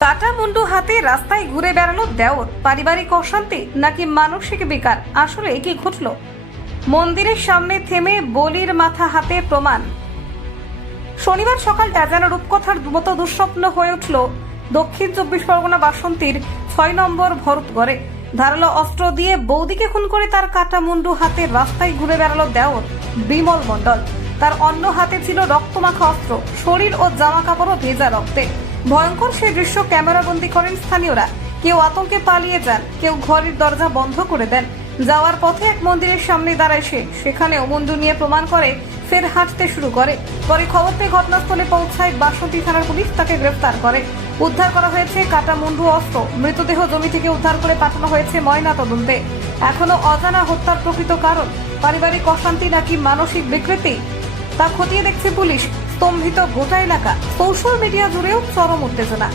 কাটা মুন্ডু হাতে রাস্তায় ঘুরে বেড়ানো দেওর পারিবারিক অশান্তি নাকি মানসিক বিকার? আসলে কি ঘটল? মন্দিরের সামনে থেমে বলির মাথা হাতে প্রমাণ। শনিবার সকালটা যেন রূপকথার মতো দুঃস্বপ্ন হয়ে উঠল দক্ষিণ 24 পরগনা বাসন্তীর 6 নম্বর ভরতগড়ে। ধারালো অস্ত্র দিয়ে বৌদিকে খুন করে তার কাটা মুন্ডু হাতে রাস্তায় ঘুরে বেড়ালো দেওর বিমল মণ্ডল। তার অন্য হাতে ছিল রক্তমাখা অস্ত্র, শরীর ও জামা কাপড়ও ভেজা রক্তে। ভয়ঙ্কর সেই দৃশ্য ক্যামেরাবন্দি করেন স্থানীয়রা। কেউ আতঙ্কে পালিয়ে যান, কেউ ঘরের দরজা বন্ধ করে দেন। যাওয়ার পথে এক মন্দিরের সামনে দাঁড়ায় সে, সেখানেও মুন্ডু নিয়ে প্রমাণ করে, ফের হাঁটতে শুরু করে। পরে খবর পেয়ে ঘটনাস্থলে পৌঁছায় বাসন্তী থানার পুলিশ, তাকে গ্রেফতার করে। উদ্ধার করা হয়েছে কাটা মুন্ডু অস্ত্র। মৃতদেহ জমি থেকে উদ্ধার করে পাঠানো হয়েছে ময়না তদন্তে। এখনো অজানা হত্যার প্রকৃত কারণ, পারিবারিক অশান্তি নাকি মানসিক বিকৃতি, তা খতিয়ে দেখছে পুলিশ। স্তম্ভিত গোটা এলাকা, সোশ্যাল মিডিয়া জুড়েও চরম উত্তেজনা।